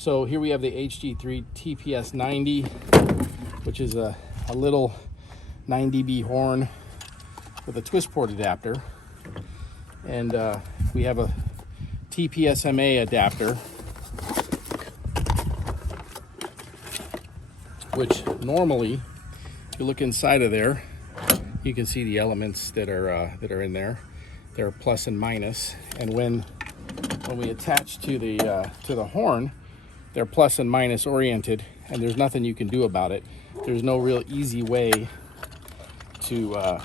So here we have the HG3 TPS90, which is a little 9 dB horn with a twistport adapter. And we have a TPS-MA adapter, which normally, if you look inside of there, you can see the elements that are in there. They're plus and minus, and when we attach to the horn, they're plus and minus oriented, and there's nothing you can do about it. There's no real easy way to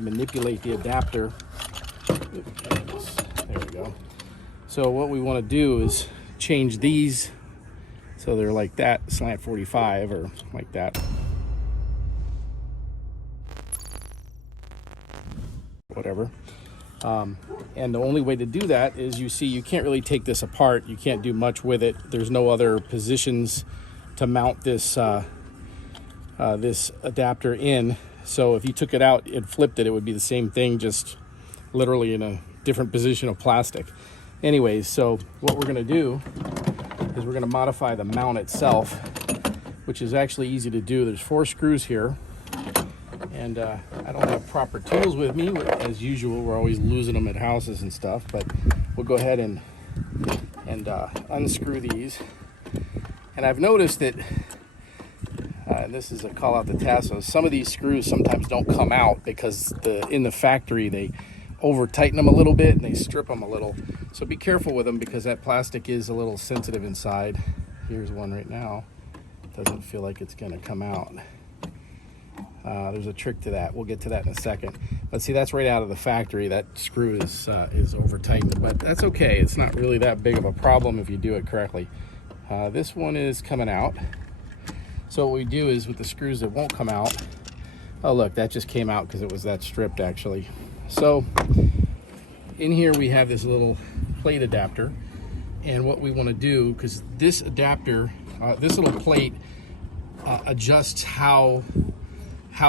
manipulate the adapter. There we go. So what we want to do is change these so they're like that, slant 45 or like that. Whatever. And the only way to do that is, you see, you can't really take this apart. You can't do much with it. There's no other positions to mount this this adapter in. So if you took it out and flipped it, it would be the same thing, just literally in a different position of plastic. Anyways, so what we're going to do is we're going to modify the mount itself, which is actually easy to do. There's 4 screws here. And I don't have proper tools with me. As usual, we're always losing them at houses and stuff, but we'll go ahead and unscrew these. And I've noticed that, and this is a call out to Tassos, some of these screws sometimes don't come out because in the factory they over tighten them a little bit and they strip them a little. So be careful with them because that plastic is a little sensitive inside. Here's one right now. Doesn't feel like it's gonna come out. There's a trick to that. We'll get to that in a second. But see, that's right out of the factory. That screw is over tightened, but that's okay. It's not really that big of a problem if you do it correctly. This one is coming out. So what we do is, with the screws that won't come out, oh look, that just came out because it was that stripped actually. So in here we have this little plate adapter, and what we want to do, because this adapter, this little plate adjusts how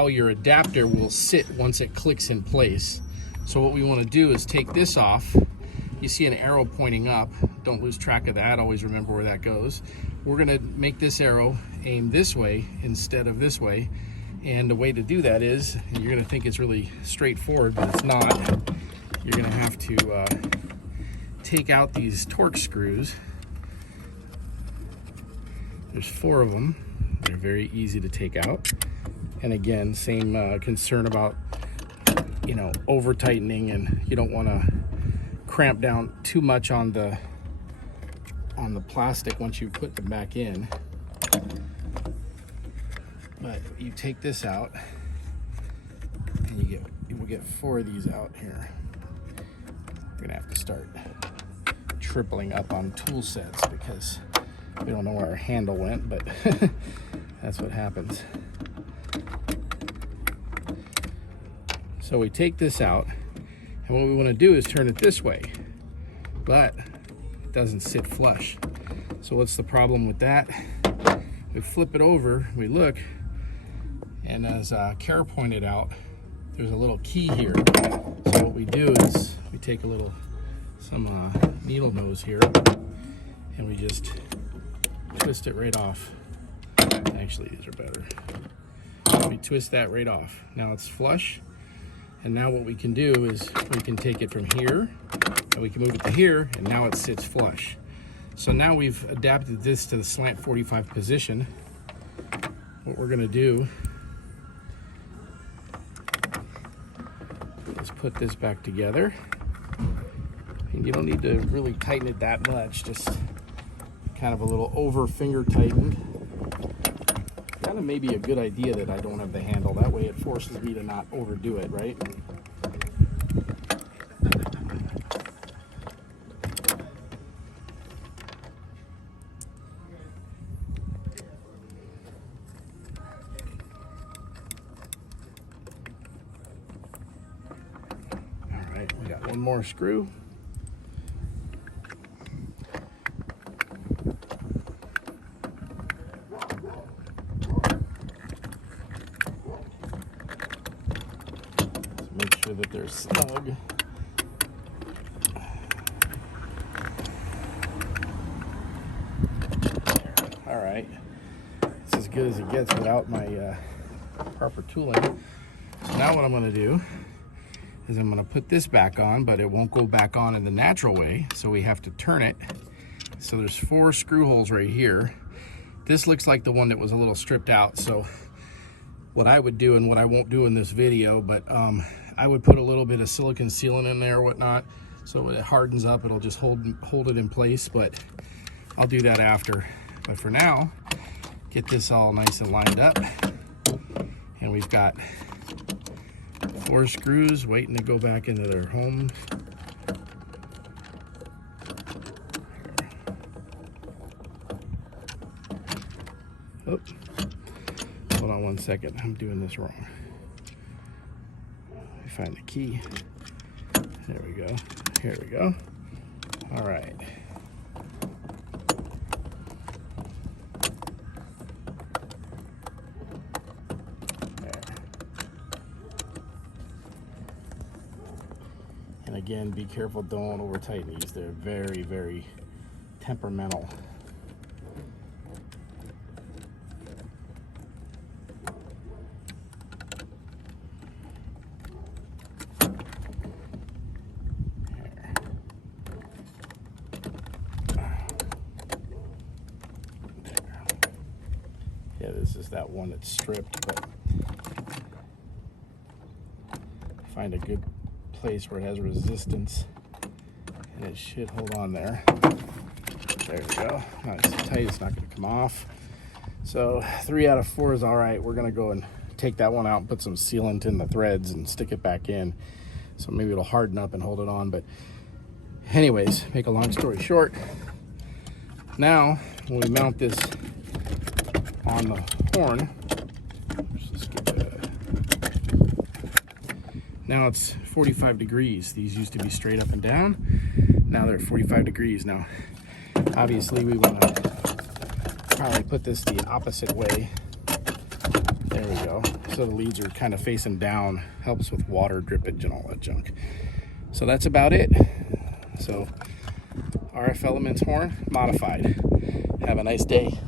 your adapter will sit once it clicks in place. So what we want to do is take this off. You see an arrow pointing up. Don't lose track of that. Always remember where that goes. We're going to make this arrow aim this way instead of this way. And the way to do that is, you're going to think it's really straightforward, but it's not. You're going to have to take out these torque screws. There's 4 of them. They're very easy to take out. And again, same concern about, over tightening, and you don't want to cramp down too much on the plastic once you put them back in. But you take this out, and you will get 4 of these out here. We're gonna have to start tripling up on tool sets because we don't know where our handle went, but that's what happens. So we take this out, and what we want to do is turn it this way, but it doesn't sit flush. So what's the problem with that? We flip it over, we look, and as Kara pointed out, there's a little key here. So what we do is we take some needle nose here, and we just twist it right off. Actually, these are better. We twist that right off. Now it's flush. And now what we can do is we can take it from here, and we can move it to here, and now it sits flush. So now we've adapted this to the slant 45 position. What we're gonna do is put this back together. And you don't need to really tighten it that much, just kind of a little over finger tightened. Kind of maybe a good idea that I don't have the handle. That way it forces me to not overdo it, right? All right, we got 1 more screw. Make sure that they're snug. right. It's as good as it gets without my proper tooling. So now what I'm going to do is I'm going to put this back on, but it won't go back on in the natural way, so we have to turn it. So there's 4 screw holes right here. This looks like the one that was a little stripped out, so what I would do, and what I won't do in this video, but I would put a little bit of silicone sealant in there or whatnot, so when it hardens up, it'll just hold it in place, but I'll do that after. But for now, get this all nice and lined up, and we've got 4 screws waiting to go back into their home. Oh, hold on one second, I'm doing this wrong. Let me find the key. There we go. Here we go. All right. There. And again, be careful, don't over tighten these. They're very, very temperamental. Yeah, this is that one that's stripped, but find a good place where it has resistance, and it should hold on there. There we go. Nice and tight, it's not going to come off. So 3 out of 4 is all right. We're going to go and take that one out and put some sealant in the threads and stick it back in. So maybe it'll harden up and hold it on. But anyways, make a long story short, now when we mount this on the horn, let's get now it's 45 degrees. These used to be straight up and down. Now they're 45 degrees. Now, obviously, we want to probably put this the opposite way. There we go. So the leads are kind of facing down. Helps with water drippage and all that junk. So that's about it. So RF Elements horn modified. Have a nice day.